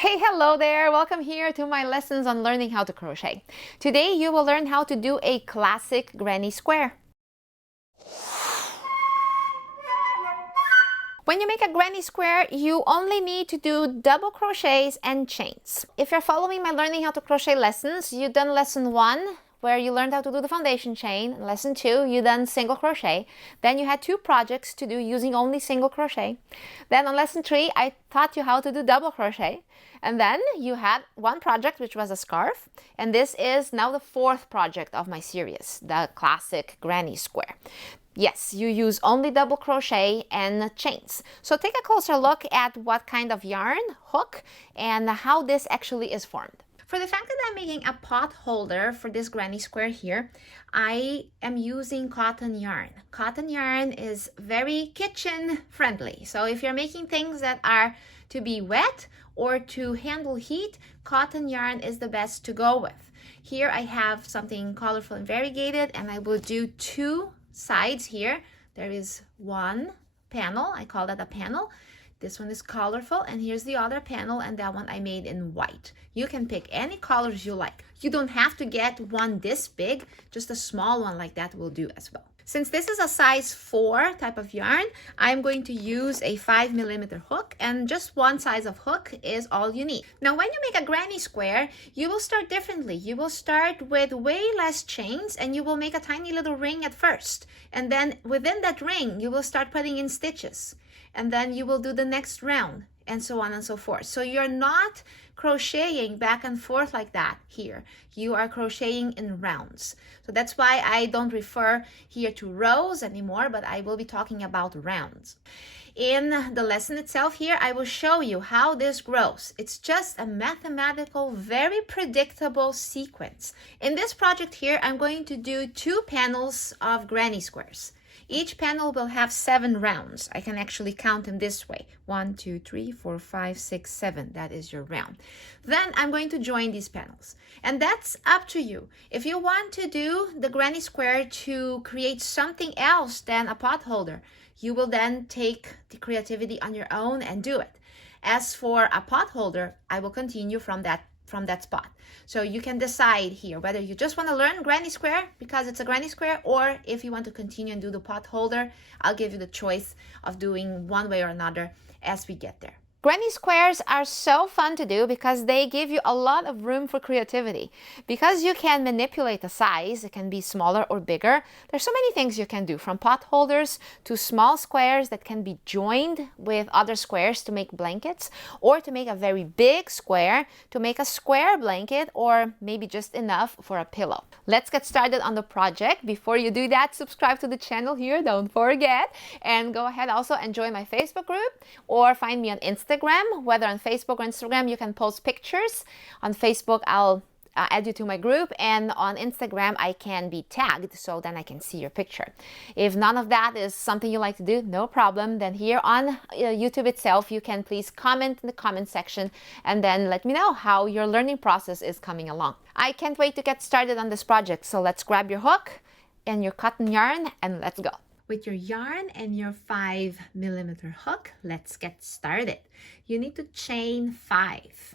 Hey, hello there! Welcome here to my lessons on learning how to crochet. Today you will learn how to do a classic granny square. When you make a granny square, you only need to do double crochets and chains. If you're following my learning how to crochet lessons, you've done lesson 1, where you learned how to do the foundation chain. Lesson 2, you done single crochet. Then you had 2 projects to do using only single crochet. Then on lesson 3, I taught you how to do double crochet. And then you had 1 project, which was a scarf. And this is now the 4th project of my series, the classic granny square. Yes, you use only double crochet and chains. So take a closer look at what kind of yarn, hook, and how this actually is formed. For the fact that I'm making a pot holder for this granny square here, I am using cotton yarn. Cotton yarn is very kitchen friendly. So if you're making things that are to be wet or to handle heat, cotton yarn is the best to go with. Here I have something colorful and variegated, and I will do 2 sides here. There is 1 panel, I call that a panel. This one is colorful, and here's the other panel, and that one I made in white. You can pick any colors you like. You don't have to get one this big, just a small one like that will do as well. Since this is a size 4 type of yarn, I'm going to use a 5mm hook, and just 1 size of hook is all you need. Now, when you make a granny square, you will start differently. You will start with way less chains, and you will make a tiny little ring at first. And then within that ring, you will start putting in stitches. And then you will do the next round, and so on and so forth. So you're not crocheting back and forth like that here. You are crocheting in rounds. So that's why I don't refer here to rows anymore, but I will be talking about rounds. In the lesson itself here, I will show you how this grows. It's just a mathematical, very predictable sequence. In this project here, I'm going to do 2 panels of granny squares. Each panel will have 7 rounds. I can actually count them this way. 1, 2, 3, 4, 5, 6, 7. That is your round. Then I'm going to join these panels. And that's up to you. If you want to do the granny square to create something else than a pot holder, you will then take the creativity on your own and do it. As for a pot holder, I will continue from that spot. So you can decide here whether you just want to learn granny square because it's a granny square, or if you want to continue and do the pot holder, I'll give you the choice of doing one way or another as we get there. Granny squares are so fun to do because they give you a lot of room for creativity. Because you can manipulate the size, it can be smaller or bigger. There's so many things you can do, from pot holders to small squares that can be joined with other squares to make blankets, or to make a very big square to make a square blanket, or maybe just enough for a pillow. Let's get started on the project. Before you do that, subscribe to the channel here, don't forget, and go ahead also and join my Facebook group or find me on Instagram. Whether on Facebook or Instagram, you can post pictures. On Facebook, I'll add you to my group, and on Instagram, I can be tagged, so then I can see your picture. If none of that is something you like to do, no problem. Then here on YouTube itself, you can please comment in the comment section and then let me know how your learning process is coming along. I can't wait to get started on this project, so let's grab your hook and your cotton yarn and let's go. With your yarn and your 5mm hook, let's get started. You need to chain 5.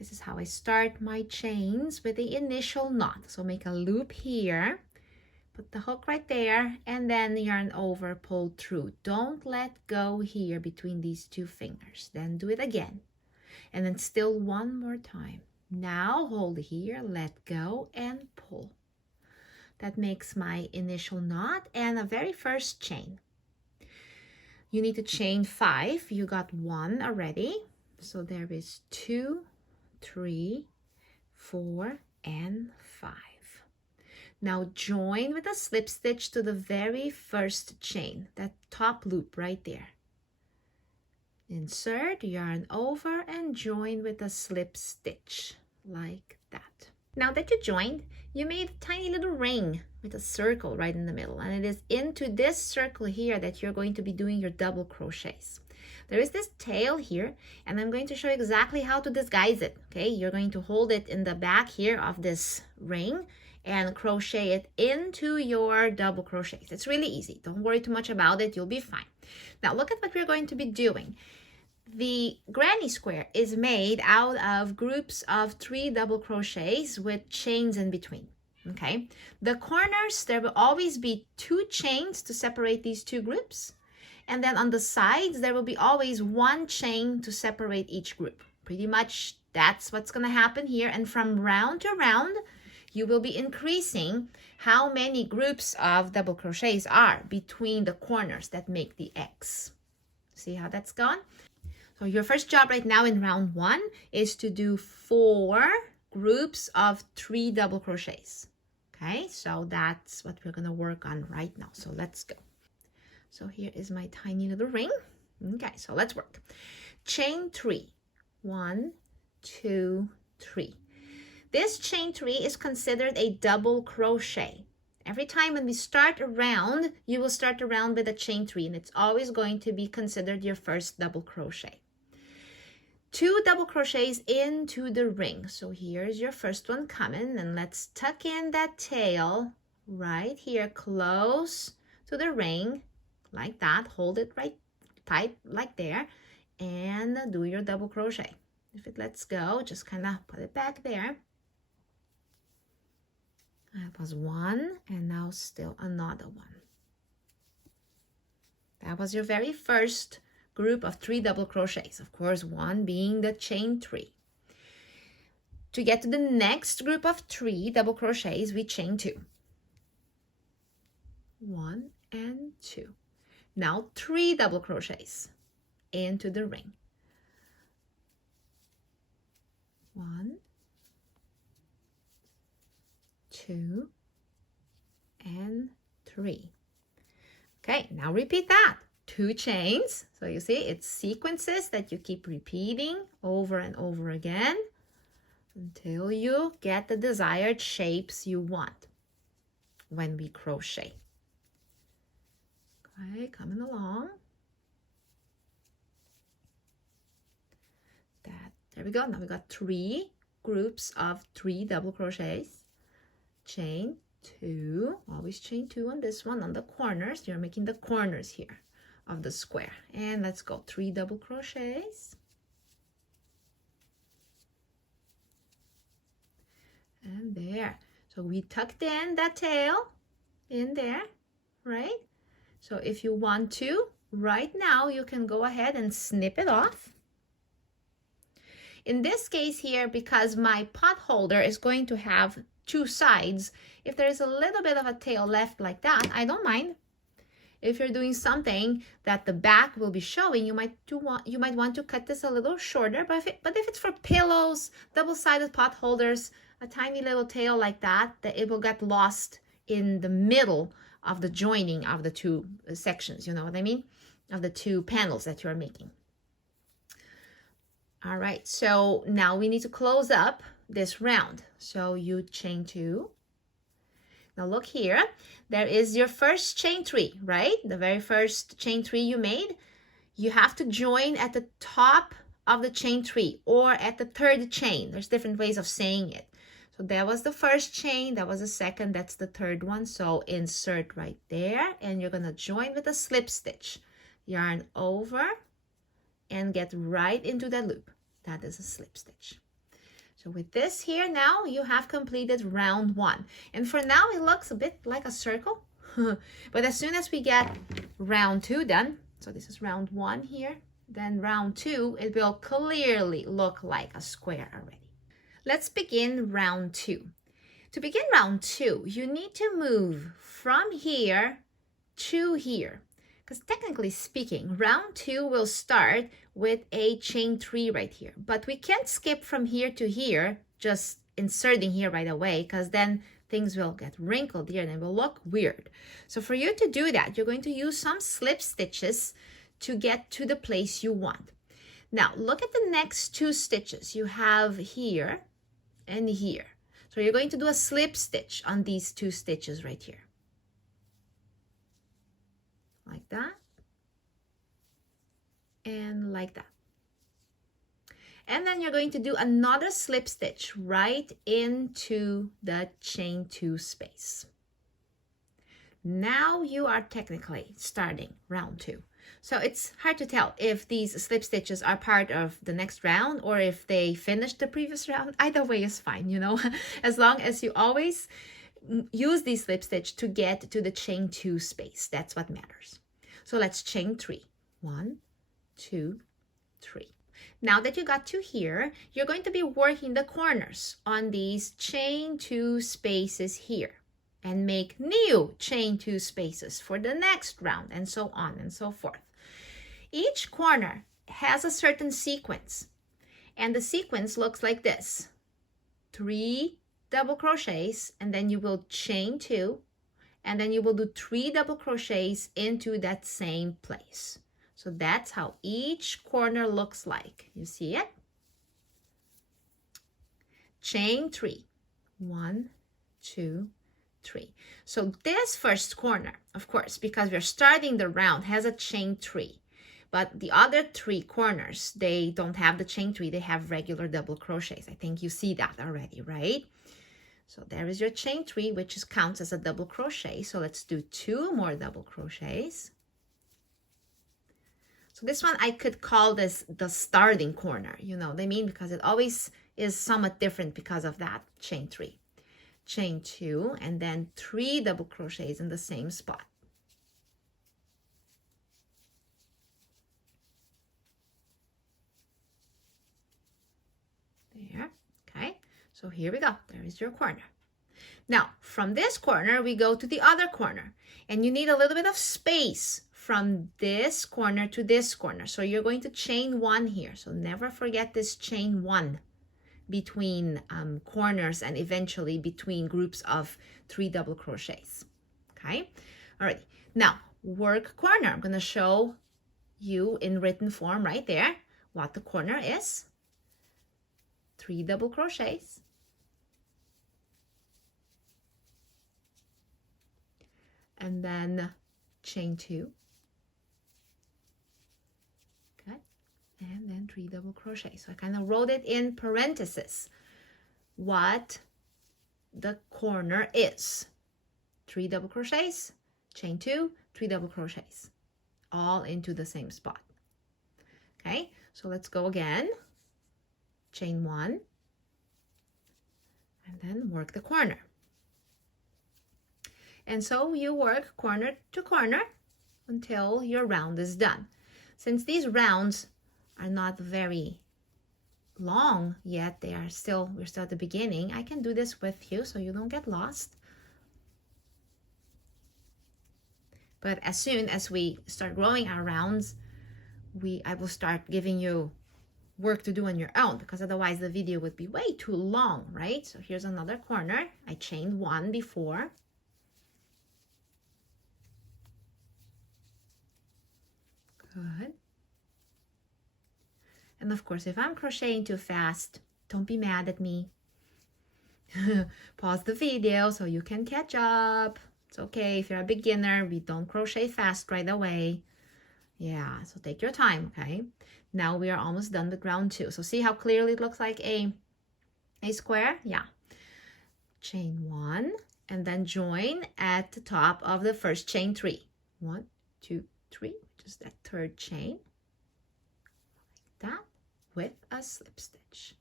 This is how I start my chains, with the initial knot. So make a loop here, put the hook right there, and then yarn over, pull through. Don't let go here between these 2 fingers. Then do it again, and then still 1 more time. Now hold here, let go, and pull. That makes my initial knot and a very first chain. You need to chain 5. You got 1 already. So there is 2, 3, 4, and 5. Now join with a slip stitch to the very first chain, that top loop right there. Insert, yarn over, and join with a slip stitch like that. Now that you joined, you made a tiny little ring with a circle right in the middle, and it is into this circle here that you're going to be doing your double crochets. There is this tail here, and I'm going to show you exactly how to disguise it. Okay, you're going to hold it in the back here of this ring and crochet it into your double crochets. It's really easy. Don't worry too much about it. You'll be fine. Now look at what we're going to be doing. The granny square is made out of groups of 3 double crochets with chains in between. Okay, the corners, there will always be 2 chains to separate these 2 groups, and then on the sides there will be always 1 chain to separate each group. Pretty much that's what's going to happen here, and from round to round you will be increasing how many groups of double crochets are between the corners that make the X. See how that's gone? So your first job right now in round 1 is to do 4 groups of 3 double crochets. Okay, so that's what we're gonna work on right now. So let's go. So here is my tiny little ring. Okay, so let's work. Chain 3. 1, 2, 3. This chain 3 is considered a double crochet. Every time when we start a round, you will start a round with a chain 3, and it's always going to be considered your first double crochet. 2 double crochets into the ring. So here's your first one coming, and let's tuck in that tail right here close to the ring like that. Hold it right tight like there and do your double crochet. If it lets go, just kind of put it back there. That was 1, and now still another one. That was your very first group of 3 double crochets, of course, 1 being the chain 3. To get to the next group of 3 double crochets, we chain 2. 1 and 2. Now 3 double crochets into the ring. 1, 2, and 3. Okay, now repeat that. 2 chains. So you see, it's sequences that you keep repeating over and over again until you get the desired shapes you want when we crochet. Okay, coming along. There we go. Now we got 3 groups of 3 double crochets. Chain 2, always chain 2 on this one, on the corners. You're making the corners here of the square. And let's go 3 double crochets. And there. So we tucked in that tail in there, right? So if you want to, right now, you can go ahead and snip it off. In this case here, because my pot holder is going to have 2 sides, if there is a little bit of a tail left like that, I don't mind. If you're doing something that the back will be showing, you might want to cut this a little shorter. But if it's for pillows, double-sided pot holders, a tiny little tail like that it will get lost in the middle of the joining of the 2 sections, you know what I mean? Of the 2 panels that you're making. All right, so now we need to close up this round. So you chain 2. Now look here, there is your first chain 3, right? The very first chain 3 you made. You have to join at the top of the chain 3 or at the 3rd chain. There's different ways of saying it. So that was the first chain, that was the second, that's the 3rd one. So insert right there, and you're gonna join with a slip stitch. Yarn over and get right into that loop. That is a slip stitch. So with this here now, you have completed round 1. And for now, it looks a bit like a circle. But as soon as we get round 2 done, so this is round 1 here, then round 2, it will clearly look like a square already. Let's begin round 2. To begin round 2, you need to move from here to here. Because technically speaking, round 2 will start with a chain 3 right here. But we can't skip from here to here, just inserting here right away, because then things will get wrinkled here and it will look weird. So for you to do that, you're going to use some slip stitches to get to the place you want. Now, look at the next 2 stitches you have here and here. So you're going to do a slip stitch on these 2 stitches right here. Like that, and like that. And then you're going to do another slip stitch right into the chain 2 space. Now you are technically starting round 2. So it's hard to tell if these slip stitches are part of the next round or if they finished the previous round. Either way is fine, you know, as long as you always use the slip stitch to get to the chain 2 space. That's what matters. So let's chain 3. 1, 2, 3. Now that you got to here, you're going to be working the corners on these chain 2 spaces here and make new chain 2 spaces for the next round, and so on and so forth. Each corner has a certain sequence, and the sequence looks like this. 3 double crochets, and then you will chain 2, and then you will do 3 double crochets into that same place. So that's how each corner looks like. You see it? Chain 3. 1, 2, 3. So this first corner, of course, because we're starting the round, has a chain 3. But the other 3 corners, they don't have the chain 3. They have regular double crochets. I think you see that already, right? So there is your chain 3, which counts as a double crochet. So let's do 2 more double crochets. So this one, I could call this the starting corner, you know what I mean? Because it always is somewhat different because of that chain 3. Chain 2, and then 3 double crochets in the same spot. There, okay. So here we go. There is your corner. Now, from this corner, we go to the other corner. And you need a little bit of space from this corner to this corner. So you're going to chain 1 here. So never forget this chain 1 between corners and eventually between groups of 3 double crochets. Okay? Alrighty. Now, work corner. I'm going to show you in written form right there what the corner is. 3 double crochets. And then chain 2. Okay. And then 3 double crochets. So I kind of wrote it in parentheses what the corner is. 3 double crochets, chain 2, 3 double crochets, all into the same spot. Okay, so let's go again. Chain 1, and then work the corner. And so you work corner to corner until your round is done. Since these rounds are not very long yet, we're still at the beginning, I can do this with you so you don't get lost. But as soon as we start growing our rounds, I will start giving you work to do on your own, because otherwise the video would be way too long, right? So here's another corner. I chained 1 before. Good. And of course, if I'm crocheting too fast, don't be mad at me. Pause the video so you can catch up. It's okay if you're a beginner. We don't crochet fast right away. Yeah, so take your time, okay? Now we are almost done with round 2. So see how clearly it looks like a square? Yeah. Chain 1 and then join at the top of the first chain 3. 1, 2, 3, which is that third chain. Like that, with a slip stitch.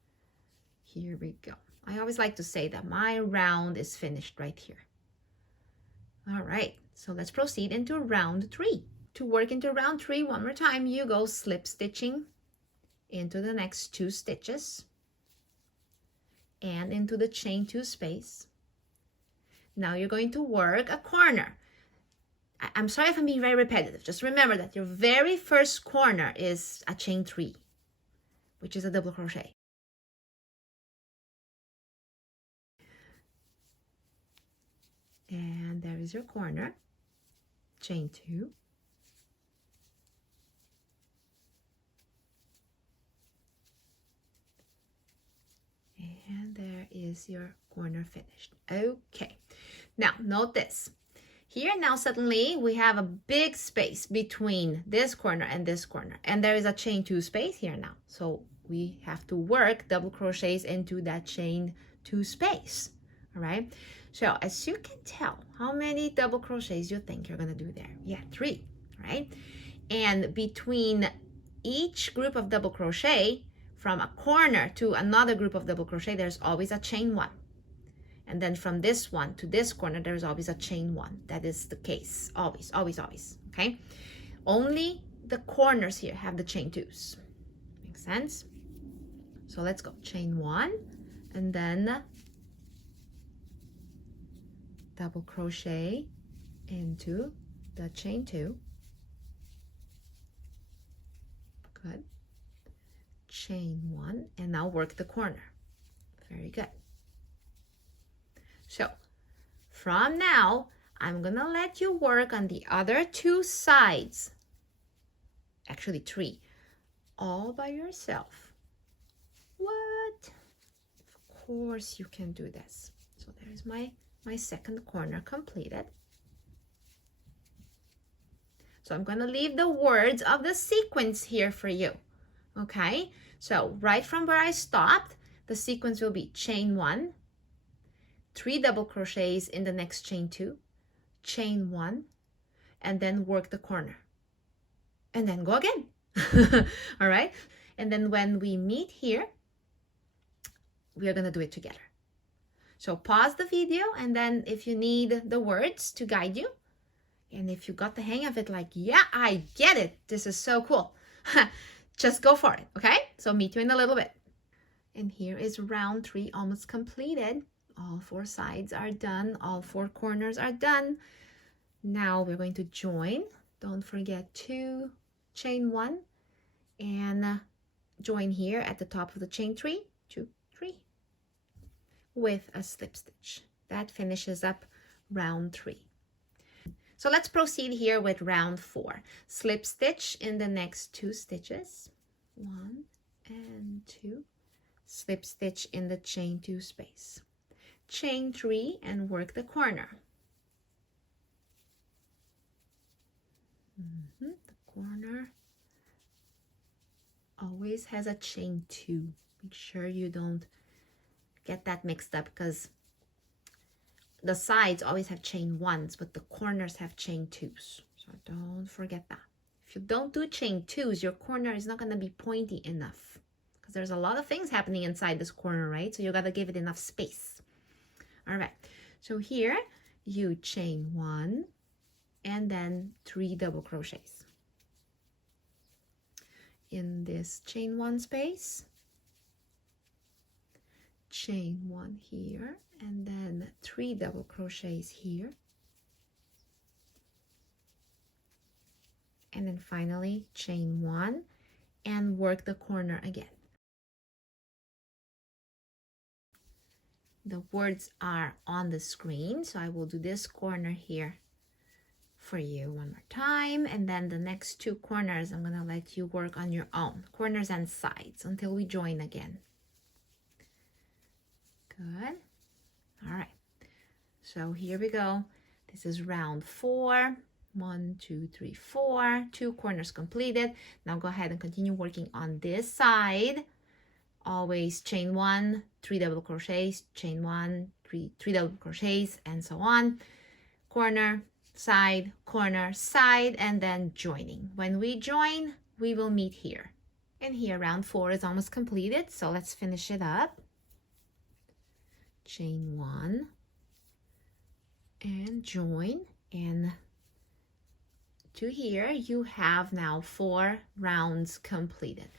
Here we go. I always like to say that my round is finished right here. All right, so let's proceed into round 3. To work into round 3 one more time, you go slip stitching into the next 2 stitches and into the chain 2 space. Now you're going to work a corner. I'm sorry if I'm being very repetitive. Just remember that your very first corner is a chain 3, which is a double crochet. And there is your corner, chain 2. And there is your corner finished. Okay, now note this. Here now suddenly we have a big space between this corner and this corner. And there is a chain 2 space here now. So we have to work double crochets into that chain 2 space. All right. So as you can tell, how many double crochets you think you're going to do there? Yeah, 3, right? And between each group of double crochet, from a corner to another group of double crochet, there's always a chain 1. And then from this one to this corner, there's always a chain 1. That is the case, always, always, always, okay? Only the corners here have the chain 2s. Make sense? So let's go, chain 1, and then double crochet into the chain 2. Good. Chain 1, and now work the corner. Very good. So from now, I'm gonna let you work on the other 2 sides, actually 3, all by yourself. What? Of course you can do this. So there's my second corner completed. So I'm gonna leave the words of the sequence here for you, okay? So right from where I stopped, the sequence will be chain 1, 3 double crochets in the next chain 2, chain 1, and then work the corner. And then go again. All right? And then when we meet here, we are going to do it together. So pause the video, and then if you need the words to guide you, and if you got the hang of it, like, yeah, I get it, this is so cool, just go for it, okay? So meet you in a little bit. And here is round 3 almost completed. All 4 sides are done. All 4 corners are done. Now we're going to join. Don't forget to chain 1 and join here at the top of the chain 3, 2, 3, with a slip stitch. That finishes up round 3. So let's proceed here with round 4. Slip stitch in the next 2 stitches. 1 and 2. Slip stitch in the chain 2 space. Chain 3 and work the corner. The corner always has a chain 2. Make sure you don't get that mixed up, because the sides always have chain 1s, but the corners have chain 2s. So don't forget that. If you don't do chain 2s, your corner is not going to be pointy enough, because there's a lot of things happening inside this corner, right? So you got to give it enough space. All right, so here you chain 1 and then 3 double crochets. In this chain 1 space, chain 1 here, and then 3 double crochets here. And then finally chain 1 and work the corner again. The words are on the screen, so I will do this corner here for you one more time, and then the next 2 corners I'm gonna let you work on your own, corners and sides, until we join again. Good. All right, so here we go. This is round 4. 1, 2, 3, 4. 2 corners completed. Now go ahead and continue working on this side. Always chain 1, 3 double crochets, chain 1, 3 double crochets, and so on. Corner, side, and then joining. When we join, we will meet here. And here round 4 is almost completed, so let's finish it up. Chain 1 and join, and to here you have now 4 rounds completed.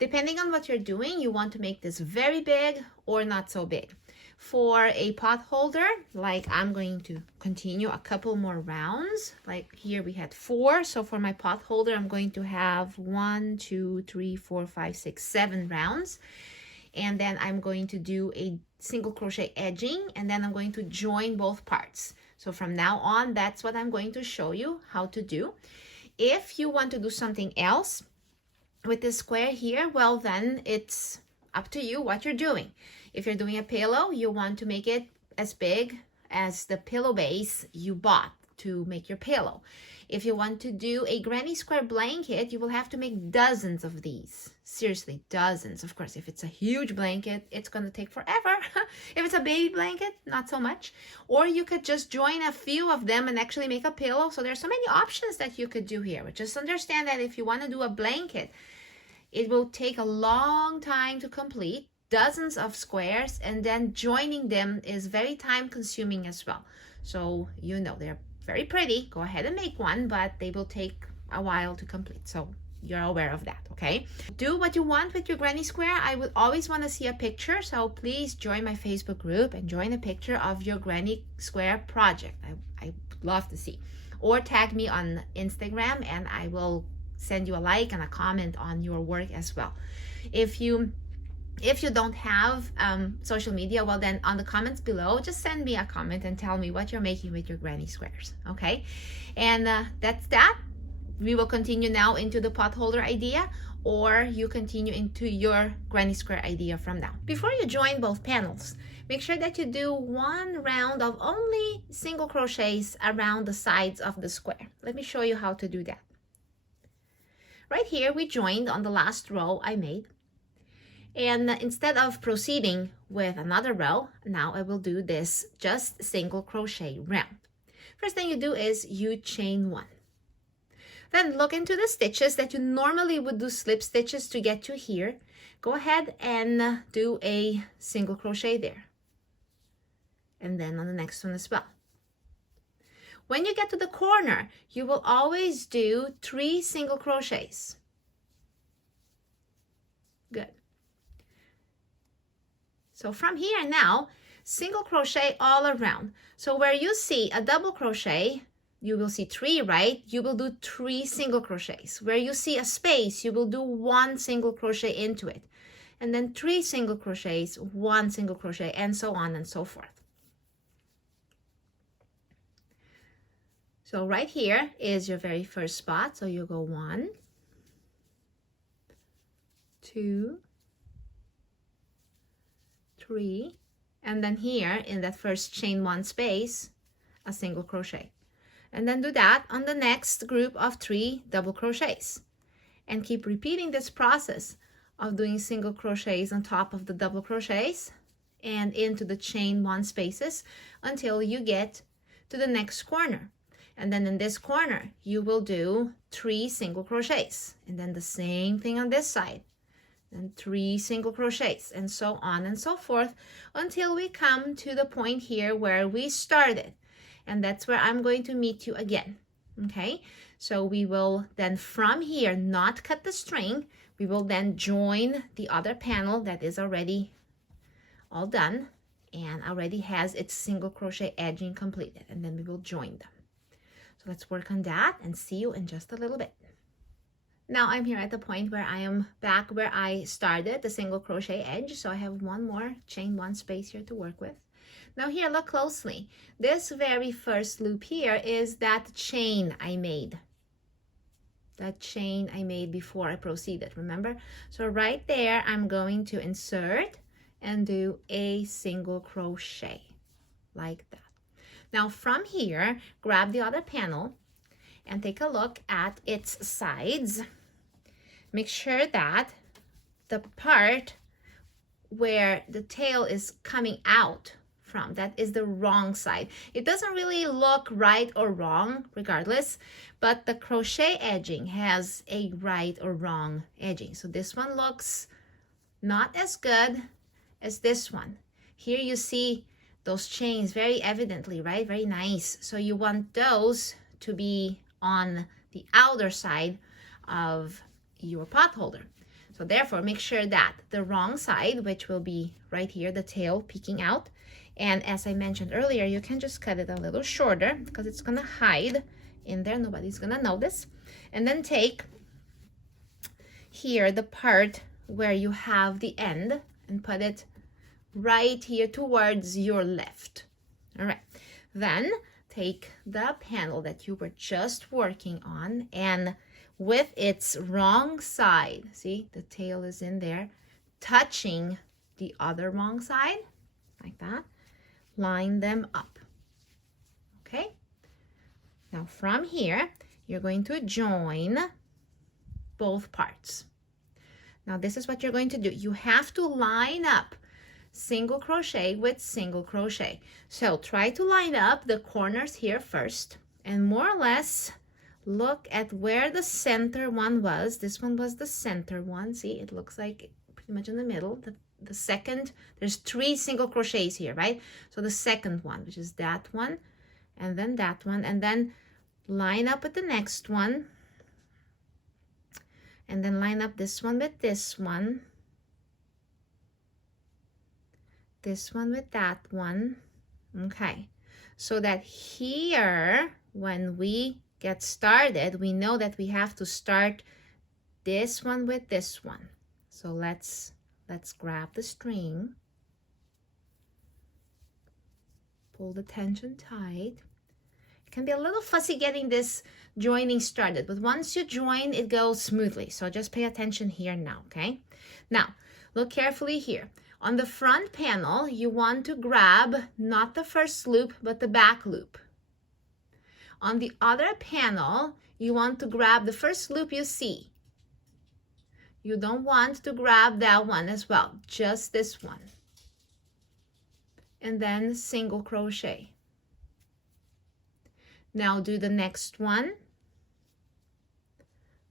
Depending on what you're doing, you want to make this very big or not so big. For a pot holder, like I'm going to continue a couple more rounds. Like here we had 4. So for my pot holder, I'm going to have 1, 2, 3, 4, 5, 6, 7 rounds. And then I'm going to do a single crochet edging, and then I'm going to join both parts. So from now on, that's what I'm going to show you how to do. If you want to do something else with this square here, well, then it's up to you what you're doing. If you're doing a pillow, you want to make it as big as the pillow base you bought to make your pillow. If you want to do a granny square blanket, you will have to make dozens of these. Seriously, dozens. Of course, if it's a huge blanket, it's going to take forever. If it's a baby blanket, not so much. Or you could just join a few of them and actually make a pillow. So there's so many options that you could do here. But just understand that if you want to do a blanket, it will take a long time to complete, dozens of squares, and then joining them is very time consuming as well. So, you know, they're very pretty. Go ahead and make one, but they will take a while to complete. So you're aware of that, okay? Do what you want with your granny square. I would always want to see a picture, so please join my Facebook group and join a picture of your granny square project. I love to see. Or tag me on Instagram and I will send you a like and a comment on your work as well. If you don't have social media, well then on the comments below, just send me a comment and tell me what you're making with your granny squares, okay? And that's that. We will continue now into the pot holder idea, or you continue into your granny square idea from now. Before you join both panels, make sure that you do one round of only single crochets around the sides of the square. Let me show you how to do that. Right here, we joined on the last row I made. And instead of proceeding with another row, now I will do this just single crochet round. First thing you do is you chain one. Then look into the stitches that you normally would do slip stitches to get to here. Go ahead and do a single crochet there. And then on the next one as well. When you get to the corner, you will always do 3 single crochets. Good. So from here now, single crochet all around. So where you see a double crochet, you will see 3, right? You will do 3 single crochets. Where you see a space, you will do 1 single crochet into it. And then 3 single crochets, 1 single crochet, and so on and so forth. So right here is your very first spot. So you go 1, 2, 3, and then here in that first chain 1 space, a single crochet. And then do that on the next group of 3 double crochets. And keep repeating this process of doing single crochets on top of the double crochets and into the chain 1 spaces until you get to the next corner. And then in this corner, you will do 3 single crochets. And then the same thing on this side. Then 3 single crochets, and so on and so forth until we come to the point here where we started. And that's where I'm going to meet you again, okay? So we will then from here not cut the string. We will then join the other panel that is already all done and already has its single crochet edging completed, and then we will join them. So let's work on that and see you in just a little bit. Now I'm here at the point where I am back where I started the single crochet edge. So I have one more chain 1 space here to work with. Now here, look closely. This very first loop here is that chain I made. That chain I made before I proceeded, remember? So right there, I'm going to insert and do a single crochet like that. Now from here, grab the other panel and take a look at its sides. Make sure that the part where the tail is coming out from, that is the wrong side. It doesn't really look right or wrong regardless, but the crochet edging has a right or wrong edging. So this one looks not as good as this one. Here you see those chains very evidently, right? Very nice. So you want those to be on the outer side of your pot holder. So therefore, make sure that the wrong side, which will be right here, the tail peeking out, and as I mentioned earlier, you can just cut it a little shorter because it's gonna hide in there. Nobody's gonna notice. And then take here the part where you have the end and put it right here towards your left. All right, then take the panel that you were just working on and with its wrong side, see the tail is in there, touching the other wrong side, like that, line them up, okay? Now from here, you're going to join both parts. Now this is what you're going to do. You have to line up single crochet with single crochet. So try to line up the corners here first and more or less look at where the center one was. This one was the center one. See, it looks like pretty much in the middle. The second, there's 3 single crochets here, right? So the second one, which is that one, and then that one, and then line up with the next one, and then line up this one with this one with that one. Okay, so that here, when we get started, we know that we have to start this one with this one. So let's grab the string, pull the tension tight. It can be a little fussy getting this joining started, but once you join, it goes smoothly. So just pay attention here now, okay? Now, look carefully here. On the front panel, you want to grab not the first loop, but the back loop. On the other panel, you want to grab the first loop you see. You don't want to grab that one as well, just this one. And then single crochet. Now do the next one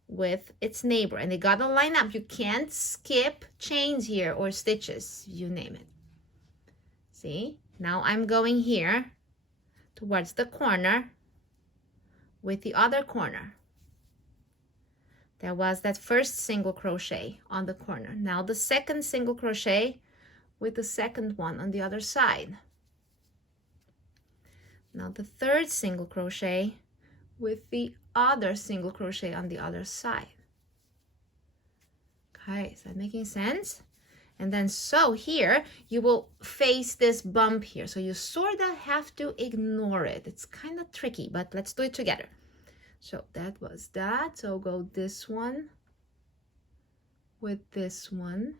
with its neighbor, and they gotta line up. You can't skip chains here or stitches, you name it. See, now I'm going here towards the corner with the other corner. There was that first single crochet on the corner. Now the second single crochet with the second one on the other side. Now the third single crochet with the other single crochet on the other side. Okay, is that making sense? And then so here you will face this bump here. So you sort of have to ignore it. It's kind of tricky, but let's do it together. So that was that. So go this one with this one.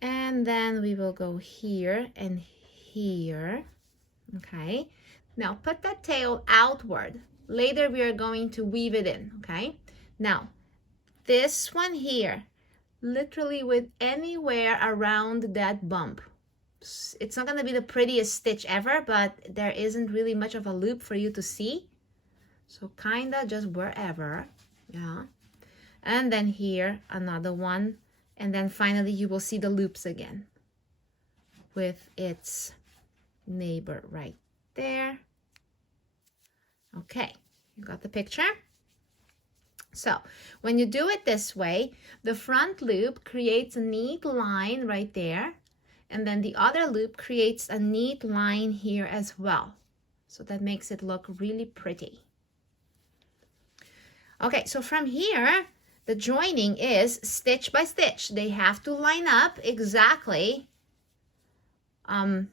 And then we will go here and here. Okay. Now put that tail outward. Later we are going to weave it in, okay? Now, this one here, literally with anywhere around that bump. It's not gonna be the prettiest stitch ever, but there isn't really much of a loop for you to see. So kinda just wherever, yeah. And then here, another one. And then finally you will see the loops again with its neighbor right there. Okay, you got the picture? So when you do it this way, the front loop creates a neat line right there, and then the other loop creates a neat line here as well. So that makes it look really pretty. Okay, so from here, the joining is stitch by stitch. They have to line up exactly on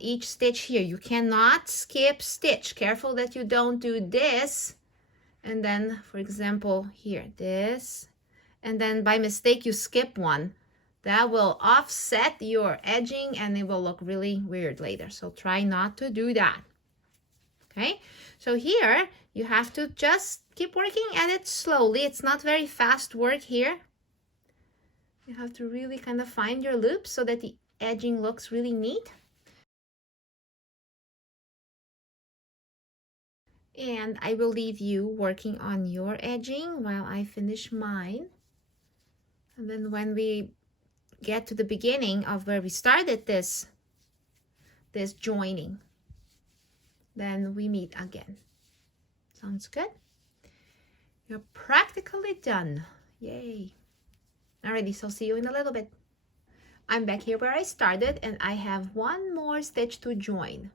each stitch here. You cannot skip stitch. Careful that you don't do this and then, for example, here, this, and then by mistake you skip one. That will offset your edging and it will look really weird later. So try not to do that. Okay, so here you have to just keep working at it slowly. It's not very fast work here. You have to really kind of find your loops so that the edging looks really neat. And I will leave you working on your edging while I finish mine. And then when we get to the beginning of where we started this joining, then we meet again. Sounds good? You're practically done. Yay. Alrighty, so see you in a little bit. I'm back here where I started and I have one more stitch to join.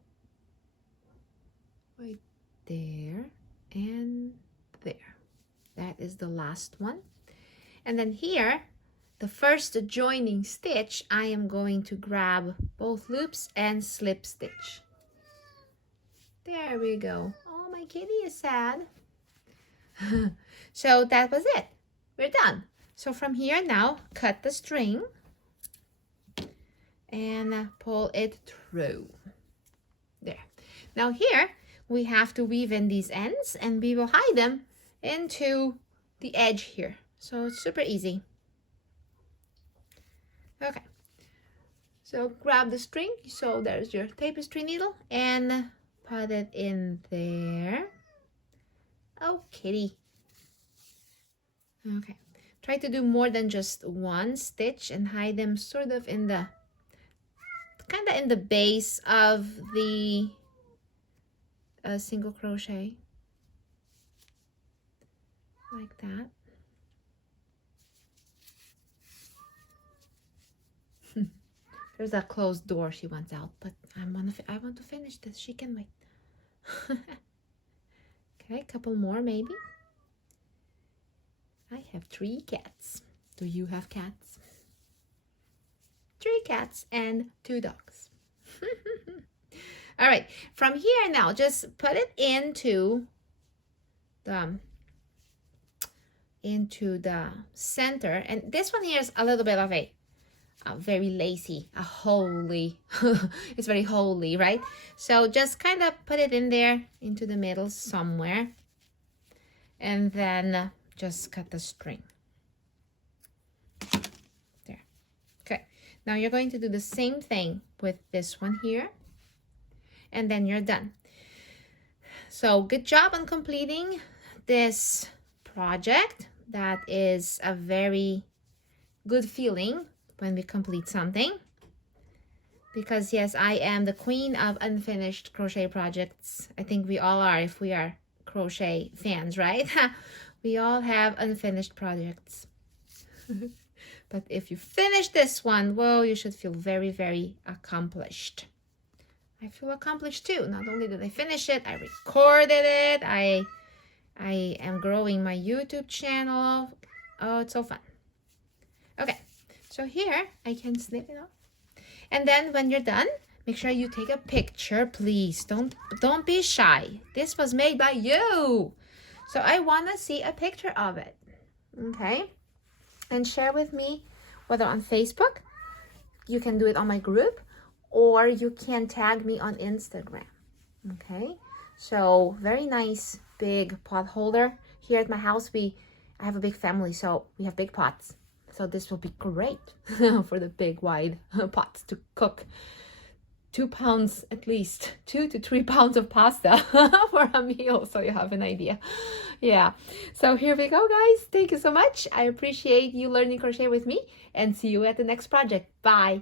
Right there and there. That is the last one. And then here, the first joining stitch, I am going to grab both loops and slip stitch. There we go. Oh, my kitty is sad. So that was it. We're done. So from here now, cut the string and pull it through. There. Now here, we have to weave in these ends and we will hide them into the edge here. So it's super easy. Okay, so grab the string. So there's your tapestry needle and put it in there. Oh, kitty. Okay, try to do more than just one stitch and hide them sort of in the, kind of in the base of the single crochet. Like that. There's a closed door she wants out, but I want to finish this. She can wait. Okay, a couple more maybe. I have 3 cats. Do you have cats? 3 cats and 2 dogs. All right, from here now, just put it into the center. And this one here is a little bit of a very lacy, a holy. It's very holy, right? So just kind of put it in there into the middle somewhere, and then just cut the string there. Okay, now you're going to do the same thing with this one here, and then you're done. So good job on completing this project. That is a very good feeling when we complete something, because yes, I am the queen of unfinished crochet projects. I think we all are if we are crochet fans, right? We all have unfinished projects. But if you finish this one, well, you should feel very, very accomplished. I feel accomplished too. Not only did I finish it, I recorded it. I am growing my YouTube channel. Oh, it's so fun. Okay. So here, I can snip it off. And then when you're done, make sure you take a picture, please. Don't be shy. This was made by you. So I want to see a picture of it. Okay? And share with me, whether on Facebook, you can do it on my group, or you can tag me on Instagram. Okay? So very nice big pot holder. Here at my house, I have a big family, so we have big pots. So this will be great for the big wide pots to cook 2 pounds, at least 2 to 3 pounds of pasta for a meal. So you have an idea. Yeah. So here we go, guys. Thank you so much. I appreciate you learning crochet with me, and see you at the next project. Bye.